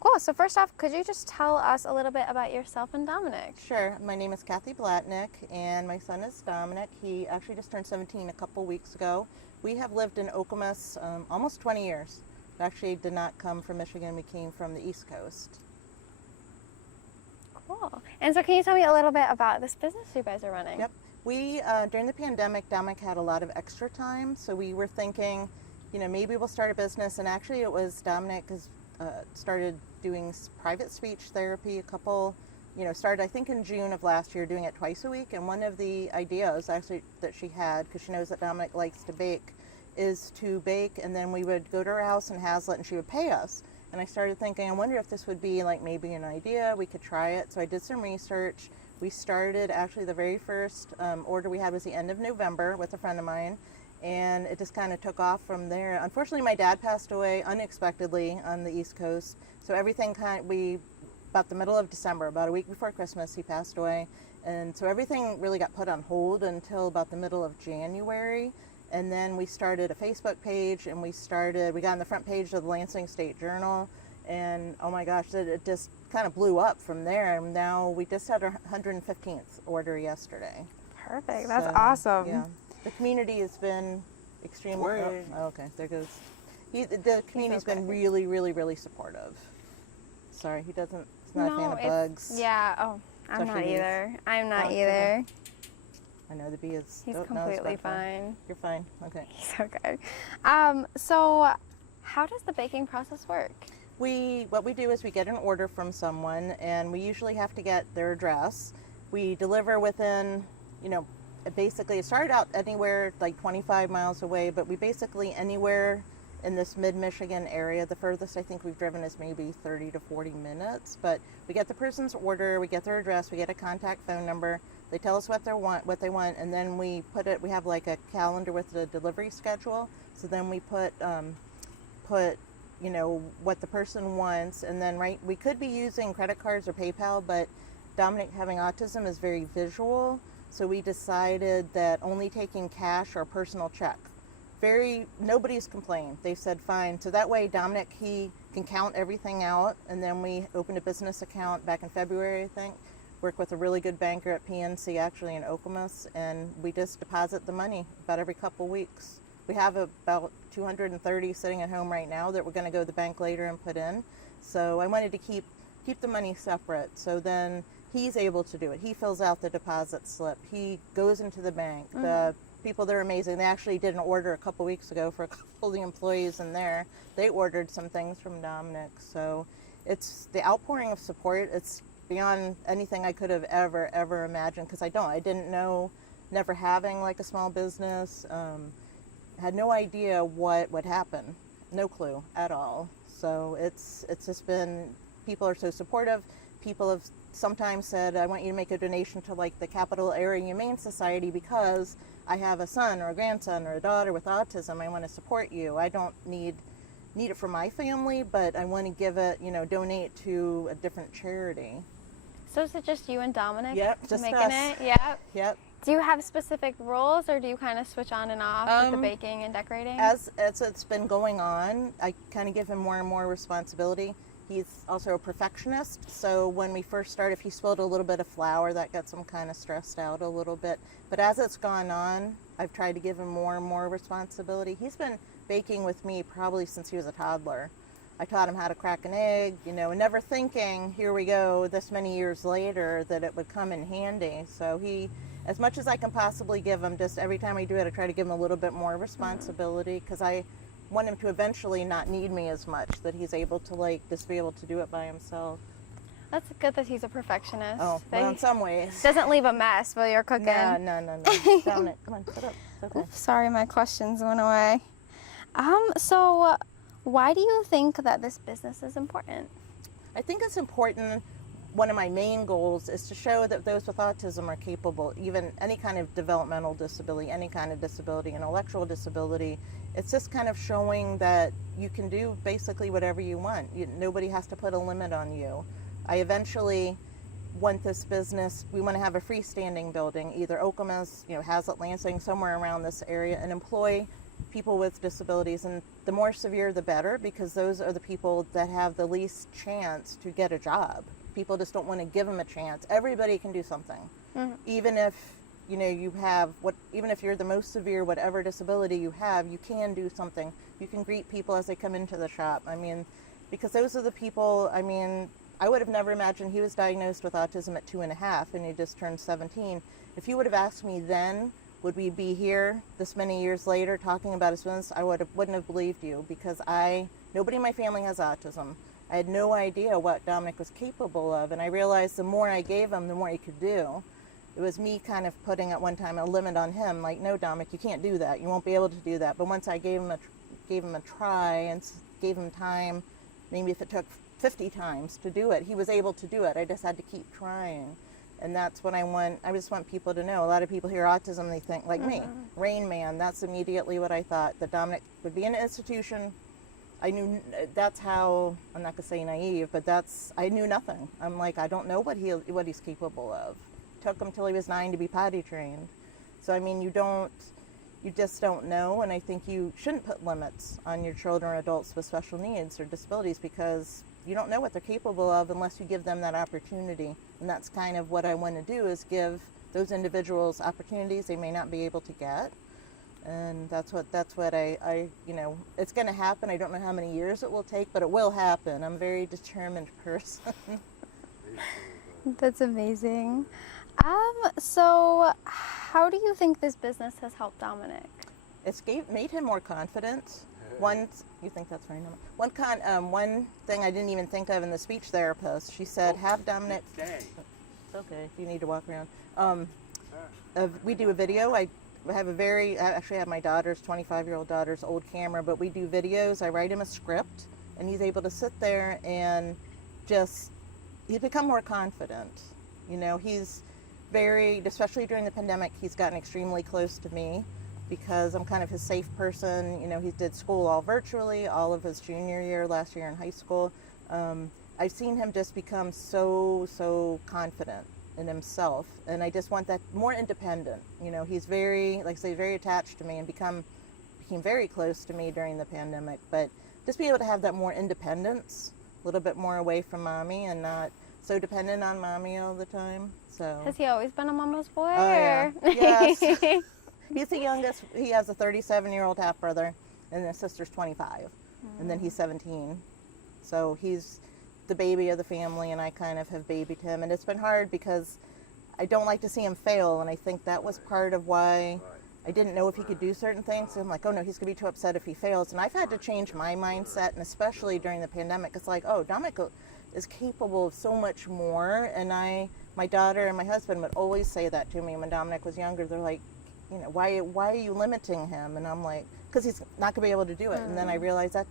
Cool. So first off, could you just tell us a little bit about yourself and Dominic? Sure. My name is Kathy Blatnick, and my son is Dominic. He actually just turned 17 a couple weeks ago. We have lived in Okemos almost 20 years. We actually did not come from Michigan. We came from the East Coast. Cool. And so can you tell me a little bit about this business you guys are running? Yep. We, during the pandemic, Dominic had a lot of extra time, so we were thinking, maybe we'll start a business. And actually it was Dominic started doing private speech therapy started I think in June of last year, doing it twice a week. And one of the ideas actually that she had, because she knows that Dominic likes to bake, is to bake, and then we would go to her house in Hazlet and she would pay us. And I started thinking, I wonder if this would be like maybe an idea, we could try it. So I did some research. We started, actually the very first order we had was the end of November with a friend of mine, and it just kind of took off from there. Unfortunately, my dad passed away unexpectedly on the East Coast, so everything about the middle of December, about a week before Christmas, he passed away, and so everything really got put on hold until about the middle of January. And then we started a Facebook page, and we got on the front page of the Lansing State Journal, and oh my gosh, it just kind of blew up from there. And now we just had our 115th order yesterday. Perfect. That's awesome. Yeah. The community has been extremely. Okay, there goes. The community's been really, really, really supportive. Sorry, he's not a fan of bugs. Yeah. Oh, I'm not either. I'm not either. I know the bee is. He's completely fine. You're fine. Okay. He's okay. So, how does the baking process work? What we do is we get an order from someone, and we usually have to get their address. We deliver within, basically it started out anywhere like 25 miles away, but we basically anywhere in this mid-Michigan area. The furthest I think we've driven is maybe 30 to 40 minutes, but we get the person's order, we get their address, we get a contact phone number, they tell us what they want, and then we have like a calendar with the delivery schedule, so then we put what the person wants, and then we could be using credit cards or PayPal, but Dominic, having autism, is very visual, so we decided that only taking cash or personal check. Nobody's complained. They said fine. So that way Dominic, he can count everything out, and then we opened a business account back in February, I think. Work with a really good banker at PNC, actually in Okemos, and we just deposit the money about every couple weeks. We have about 230 sitting at home right now that we're going to go to the bank later and put in. So I wanted to keep the money separate. So then he's able to do it. He fills out the deposit slip. He goes into the bank. Mm-hmm. The people, they're amazing. They actually did an order a couple weeks ago for a couple of the employees in there. They ordered some things from Dominic. So it's the outpouring of support. It's beyond anything I could have ever imagined, because I didn't know, never having like a small business, had no idea what would happen. No clue at all. So it's just been, people are so supportive. People have sometimes said, I want you to make a donation to like the Capital Area Humane Society because I have a son or a grandson or a daughter with autism. I want to support you. I don't need it for my family, but I want to give it, donate to a different charity. So is it just you and Dominic just making us. it? Yep. Yep. Do you have specific roles, or do you kind of switch on and off with the baking and decorating? As it's been going on, I kind of give him more and more responsibility. He's also a perfectionist, so when we first started, if he spilled a little bit of flour, that gets him kind of stressed out a little bit. But as it's gone on, I've tried to give him more and more responsibility. He's been baking with me probably since he was a toddler. I taught him how to crack an egg, and never thinking, here we go, this many years later, that it would come in handy. So he, as much as I can possibly give him, just every time I do it, I try to give him a little bit more responsibility, because I want him to eventually not need me as much, that he's able to just be able to do it by himself. That's good that he's a perfectionist. Oh, well, in some ways. Doesn't leave a mess while you're cooking. No. Down it. Come on, sit up. It's okay. Oops, sorry, my questions went away. So why do you think that this business is important? I think it's important. One of my main goals is to show that those with autism are capable, even any kind of developmental disability, any kind of disability, intellectual disability. It's just kind of showing that you can do basically whatever you want. Nobody has to put a limit on you. I eventually want this business, we want to have a freestanding building, either Okemos, Hazlet, Lansing, somewhere around this area, and employ people with disabilities, and the more severe the better, because those are the people that have the least chance to get a job. People just don't want to give them a chance. Everybody can do something. Even if you have even if you're the most severe whatever disability you have, you can do something. You can greet people as they come into the shop. I mean, because those are the people. I mean, I would have never imagined he was diagnosed with autism at 2.5 and he just turned 17. If you would have asked me then, would we be here this many years later talking about his business, I wouldn't have believed you, because nobody in my family has autism. I had no idea what Dominic was capable of, and I realized the more I gave him, the more he could do. It was me kind of putting at one time a limit on him, like, no, Dominic, you can't do that. You won't be able to do that. But once I gave him a try and gave him time, maybe if it took 50 times to do it, he was able to do it. I just had to keep trying. And that's what I just want people to know. A lot of people hear autism, they think, like me, Rain Man. That's immediately what I thought, that Dominic would be in an institution. I knew, that's how, I'm not going to say naive, but I knew nothing. I'm like, I don't know what he's capable of. Took him till he was 9 to be potty trained. So, I mean, you just don't know, and I think you shouldn't put limits on your children or adults with special needs or disabilities, because you don't know what they're capable of unless you give them that opportunity. And that's kind of what I want to do, is give those individuals opportunities they may not be able to get. And that's what I it's going to happen. I don't know how many years it will take, but it will happen. I'm a very determined person. That's amazing. So how do you think this business has helped Dominic? It's made him more confident. You think that's very normal? One thing I didn't even think of in the speech therapist, she said, have Dominic. It's okay if you need to walk around. We do a video. I actually have my 25-year-old daughter's old camera, but we do videos. I write him a script, and he's able to sit there and he's become more confident. He's especially during the pandemic, he's gotten extremely close to me, because I'm kind of his safe person. He did school all virtually, all of his junior year, last year in high school. I've seen him just become so confident in himself, and I just want that more independent. He's very, like I say, very attached to me, and became very close to me during the pandemic, but just be able to have that more independence, a little bit more away from mommy and not so dependent on mommy all the time. So Has he always been a mama's boy? Oh, yeah. Yes. He's the youngest. He has a 37-year-old half brother, and his sister's 25, and then he's 17. So he's the baby of the family, and I kind of have babied him, and it's been hard because I don't like to see him fail, and I think that was part of why I didn't know if he could do certain things. So I'm like, oh no, he's gonna be too upset if he fails, and I've had to change my mindset, and especially during the pandemic, it's like, oh, Dominic is capable of so much more. And my daughter and my husband would always say that to me when Dominic was younger. They're like, why are you limiting him? And I'm like, because he's not gonna be able to do it. And then I realized that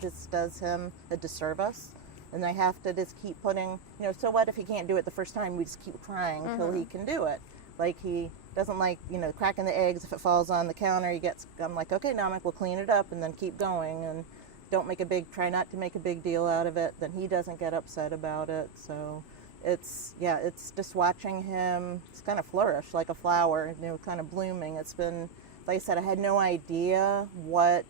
this does him a disservice, and I have to just keep putting, so what if he can't do it the first time? We just keep trying until he can do it. Like, he doesn't like, cracking the eggs. If it falls on the counter, I'm like, okay, Dominic, we'll clean it up and then keep going, and try not to make a big deal out of it. Then he doesn't get upset about it. So it's just watching him kind of flourish like a flower, kind of blooming. It's been, like I said, I had no idea whether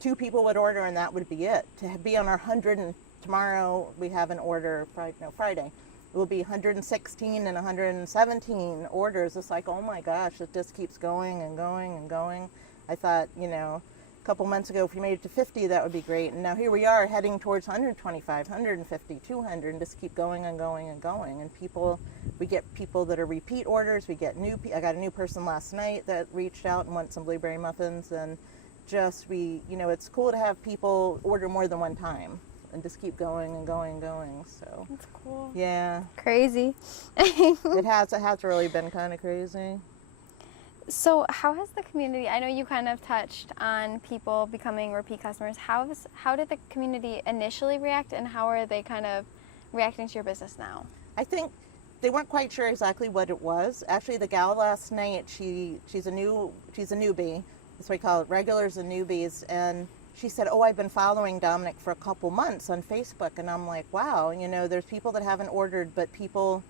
two people would order and that would be it. To be on our 100, and tomorrow we have an order, Friday. It will be 116 and 117 orders. It's like, oh my gosh, it just keeps going and going and going. I thought, a couple months ago, if we made it to 50, that would be great. And now here we are heading towards 125, 150, 200, and just keep going and going and going. And we get people that are repeat orders. I got a new person last night that reached out and want some blueberry muffins. And it's cool to have people order more than one time and just keep going and going and going. So that's cool. Yeah. Crazy. It has really been kind of crazy. So how has the community, I know you kind of touched on people becoming repeat customers. How did the community initially react, and how are they kind of reacting to your business now? I think they weren't quite sure exactly what it was. Actually, the gal last night, she's a newbie. That's what we call it, regulars and newbies. And she said, oh, I've been following Dominic for a couple months on Facebook. And I'm like, wow, there's people that haven't ordered, but people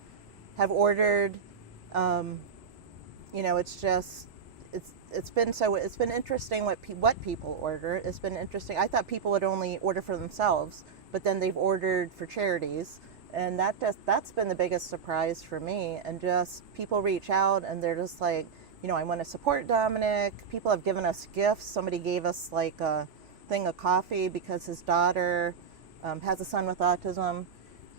have ordered. it's been interesting what people order. It's been interesting. I thought people would only order for themselves, but then they've ordered for charities, and that's been the biggest surprise for me. And just people reach out and they're just like, I want to support Dominic. People have given us gifts. Somebody gave us like a thing of coffee because his daughter has a son with autism.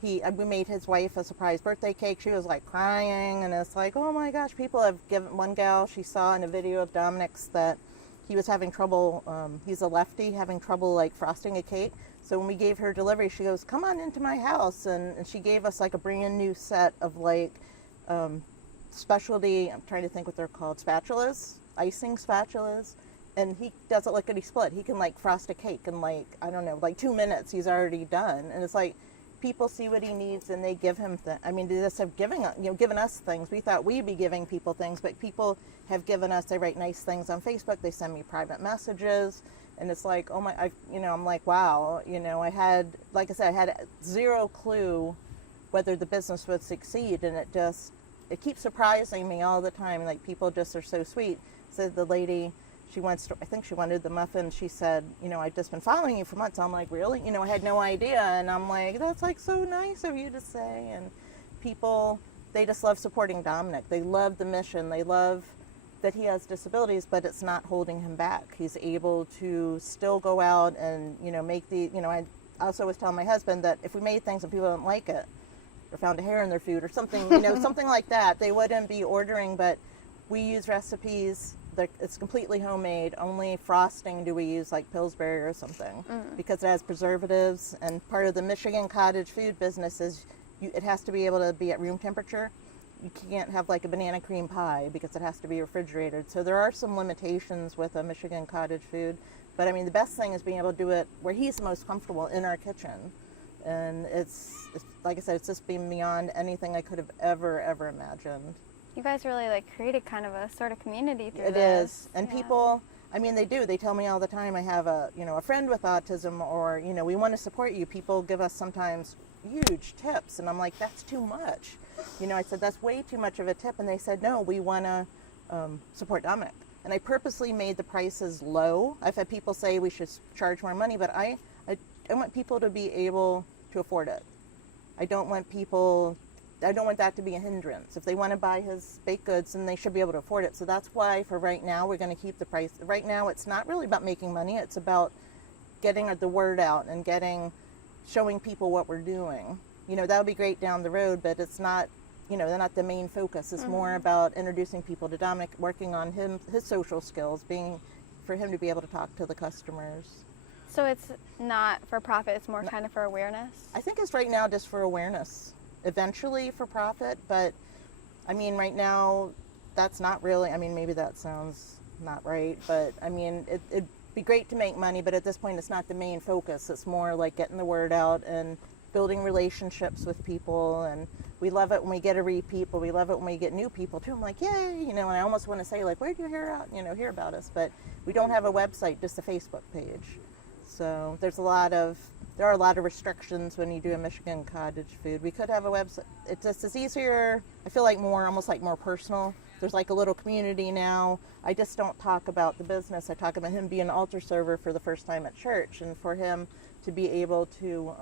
We made his wife a surprise birthday cake. She was like crying, and it's like, oh my gosh, people have given. One gal, she saw in a video of Dominic's that he was having trouble, he's a lefty, having trouble like frosting a cake. So when we gave her delivery, she goes, come on into my house, and she gave us like a brand new set of like specialty, I'm trying to think what they're called, spatulas, icing spatulas. And he does it lickety split. He can like frost a cake in like, I don't know, like 2 minutes he's already done. And it's like, people see what he needs and they give him they just have given us things. We thought we'd be giving people things, but people have given us, they write nice things on Facebook, they send me private messages, and it's like, oh my, I'm like, wow, I had, like I said, I had zero clue whether the business would succeed, and it keeps surprising me all the time. Like, people just are so sweet. So the lady, I think she wanted the muffin. She said, I've just been following you for months. I'm like, really? I had no idea. And I'm like, that's like so nice of you to say. And people, they just love supporting Dominic. They love the mission. They love that he has disabilities, but it's not holding him back. He's able to still go out and, make I also was telling my husband that if we made things and people don't like it, or found a hair in their food or something, something like that, they wouldn't be ordering. But we use recipes. It's completely homemade. Only frosting do we use, like Pillsbury or something, because it has preservatives. And part of the Michigan cottage food business is it has to be able to be at room temperature. You can't have like a banana cream pie because it has to be refrigerated. So there are some limitations with a Michigan cottage food. But I mean, the best thing is being able to do it where he's most comfortable, in our kitchen. And it's like I said, it's just been beyond anything I could have ever imagined. You guys really created kind of a sort of community through this. It is. And people, they tell me all the time, I have a friend with autism, or, we want to support you. People give us sometimes huge tips, and I'm like, that's too much. I said, that's way too much of a tip. And they said, no, we want to support Dominic. And I purposely made the prices low. I've had people say we should charge more money, but I want people to be able to afford it. I don't want that to be a hindrance. If they want to buy his baked goods, then they should be able to afford it. So that's why for right now, we're going to keep the price. Right now, it's not really about making money. It's about getting the word out and showing people what we're doing. That would be great down the road, but it's not, they're not the main focus. It's more about introducing people to Dominic, working on his social skills, for him to be able to talk to the customers. So it's not for profit, it's more kind of for awareness? I think it's right now just for awareness. Eventually for profit, but right now that's not really, maybe that sounds not right, but it'd be great to make money, but at this point it's not the main focus. It's more like getting the word out and building relationships with people. And we love it when we get a repeat, but we love it when we get new people too. I'm like, yay, and I almost want to say, like, where do you hear about us? But we don't have a website, just a Facebook page. So there are a lot of restrictions when you do a Michigan cottage food. We could have a website. It's easier, I feel like almost more personal. There's like a little community now. I just don't talk about the business. I talk about him being an altar server for the first time at church, and for him to be able to,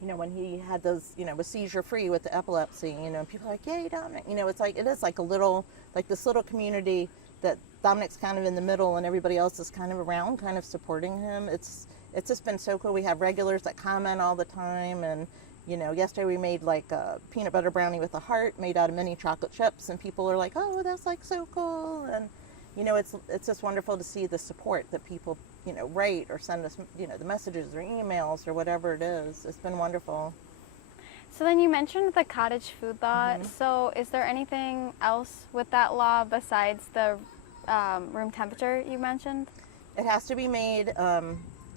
when he had those, was seizure free with the epilepsy, people are like, yay, Dominic. It is like a little, like this little community that Dominic's kind of in the middle and everybody else is kind of around, kind of supporting him. It's just been so cool. We have regulars that comment all the time, and yesterday we made like a peanut butter brownie with a heart made out of mini chocolate chips, and people are like, oh, that's like so cool. And it's just wonderful to see the support that people write or send us the messages or emails or whatever it is. It's been wonderful. So then you mentioned the Cottage Food Law. So is there anything else with that law besides the room temperature you mentioned? It has to be made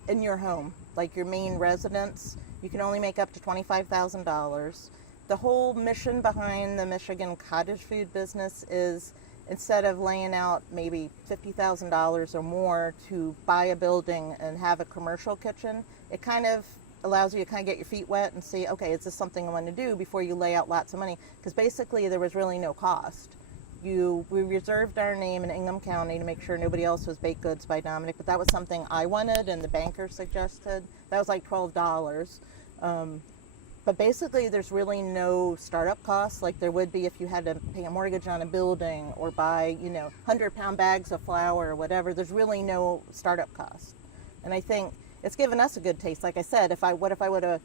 in your home, like your main residence. You can only make up to $25,000. The whole mission behind the Michigan cottage food business is, instead of laying out maybe $50,000 or more to buy a building and have a commercial kitchen, it kind of allows you to kind of get your feet wet and see, okay, is this something I want to do before you lay out lots of money? Because basically there was really no cost. we reserved our name in Ingham County to make sure nobody else was Baked Goods by Dominic, but that was something I wanted and the banker suggested. That was like $12. But basically there's really no startup costs like there would be if you had to pay a mortgage on a building or buy, 100-pound bags of flour or whatever. There's really no startup cost. And I think it's given us a good taste. Like I said, what if I would have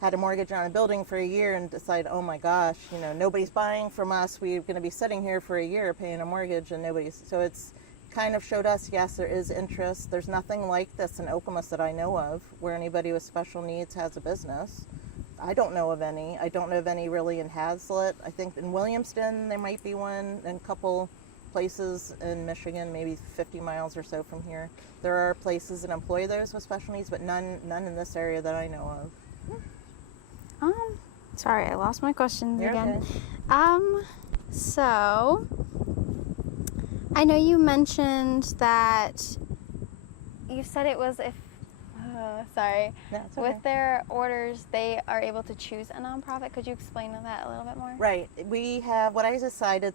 had a mortgage on a building for a year and decide, oh my gosh, nobody's buying from us. We're going to be sitting here for a year paying a mortgage and nobody's. So it's kind of showed us, yes, there is interest. There's nothing like this in Okemos that I know of where anybody with special needs has a business. I don't know of any. I don't know of any really in Hazlitt. I think in Williamston there might be one, and a couple places in Michigan, maybe 50 miles or so from here. There are places that employ those with special needs, but none in this area that I know of. Sorry, I lost my questions You're again. okay. So I know you mentioned that you said it was sorry. No, it's okay. With their orders, they are able to choose a nonprofit. Could you explain that a little bit more? Right. We have, what I decided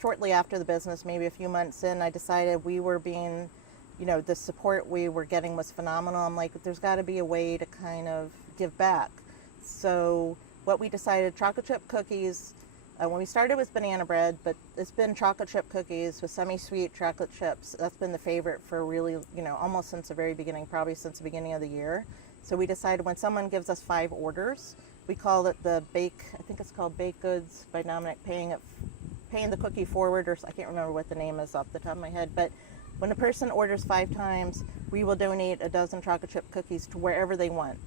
shortly after the business, maybe a few months in, I decided we were being, the support we were getting was phenomenal. I'm like, there's got to be a way to kind of give back. So what we decided, chocolate chip cookies, when we started was banana bread, but it's been chocolate chip cookies with semi-sweet chocolate chips. That's been the favorite for really, almost since the very beginning, probably since the beginning of the year. So we decided when someone gives us 5 orders, we call it I think it's called Baked Goods by Dominic, paying the cookie forward, or I can't remember what the name is off the top of my head, but when a person orders 5 times, we will donate a dozen chocolate chip cookies to wherever they want.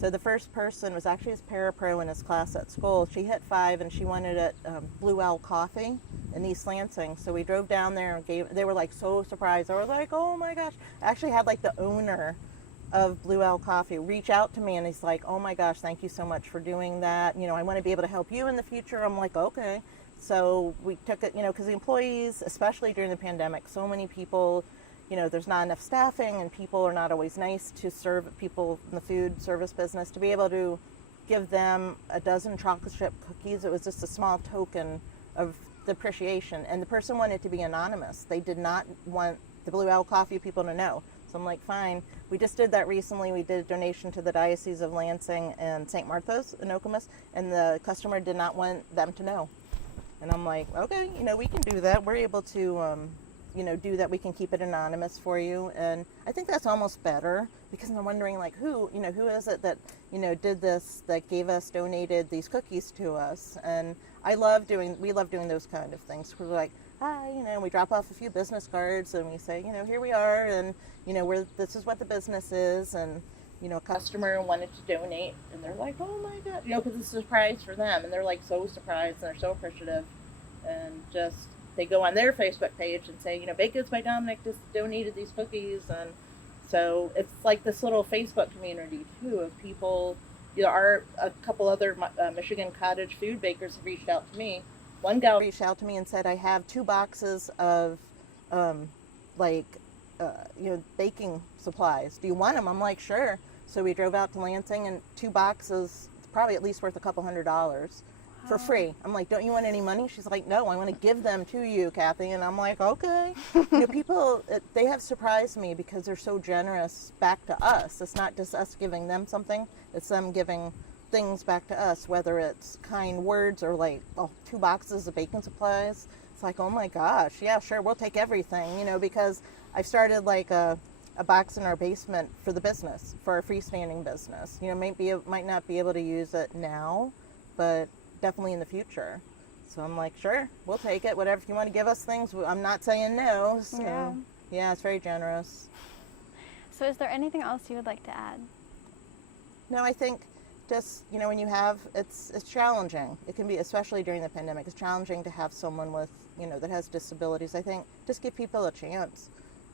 So the first person was actually his parapro in his class at school. She hit 5 and she wanted it Blue Owl Coffee in East Lansing. So we drove down there and they were like so surprised. I was like, oh my gosh. I actually had like the owner of Blue Owl Coffee reach out to me and he's like, oh my gosh, thank you so much for doing that. I want to be able to help you in the future. I'm like, okay. So we took it, because the employees, especially during the pandemic, so many people, there's not enough staffing and people are not always nice to serve people in the food service business. To be able to give them a dozen chocolate chip cookies, it was just a small token of the appreciation. And the person wanted to be anonymous. They did not want the Blue Owl Coffee people to know. So I'm like, fine. We just did that recently. We did a donation to the Diocese of Lansing and St. Martha's in Okemos, and the customer did not want them to know. And I'm like, okay, we can do that. We're able to do that. We can keep it anonymous for you. And I think that's almost better because I'm wondering like who is it that, did this, that donated these cookies to us. And we love doing those kind of things. We're like, hi, we drop off a few business cards and we say, here we are. And, this is what the business is. And, a customer wanted to donate and they're like, oh my God, because it's a surprise for them. And they're like so surprised and they're so appreciative. And just, they go on their Facebook page and say, Baked Goods by Dominic just donated these cookies. And so it's like this little Facebook community too of people, a couple other Michigan cottage food bakers have reached out to me. One gal reached out to me and said, I have 2 boxes of baking supplies. Do you want them? I'm like, sure. So we drove out to Lansing and 2 boxes, probably at least worth a couple $100. For free. I'm like, don't you want any money? She's like, no, I want to give them to you, Kathy. And I'm like, okay. People, they have surprised me because they're so generous back to us. It's not just us giving them something. It's them giving things back to us, whether it's kind words or like 2 boxes of baking supplies. It's like, oh my gosh, yeah, sure, we'll take everything, because I've started like a box in our basement for the business, for our freestanding business. Might not be able to use it now, but definitely in the future. So I'm like, sure, we'll take it. Whatever, if you want to give us things, I'm not saying no. So yeah, it's very generous. So is there anything else you would like to add? No, I think just, when you have, it's challenging. It can be, especially during the pandemic, it's challenging to have someone with, that has disabilities. I think just give people a chance.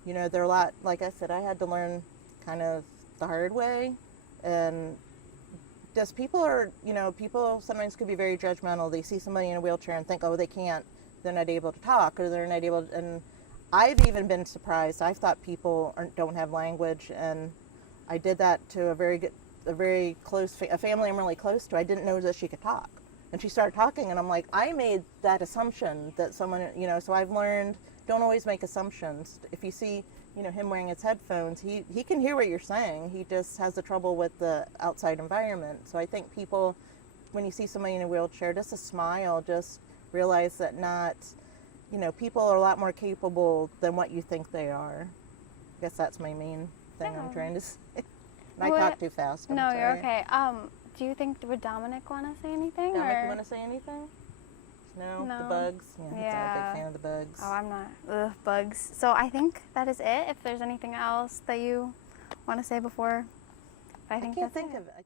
There are a lot, like I said, I had to learn kind of the hard way. And just people sometimes could be very judgmental. They see somebody in a wheelchair and think, oh, they're not able to talk, or they're not able to, and I've even been surprised. I've thought people don't have language, and I did that to a very close, a family I'm really close to. I didn't know that she could talk. And she started talking, and I'm like, I made that assumption that someone, so I've learned, don't always make assumptions. If you see, him wearing his headphones, he can hear what you're saying. He just has the trouble with the outside environment. So I think people, when you see somebody in a wheelchair, just a smile, just realize that people are a lot more capable than what you think they are. I guess that's my main thing I'm trying to say. I talk too fast. No, you're okay. Do you think, would Dominic want to say anything? Dominic, you want to say anything? No? The bugs? Yeah, he's not a big fan of the bugs. Oh, I'm not. Ugh, bugs. So I think that is it. If there's anything else that you want to say before, I can't think of it.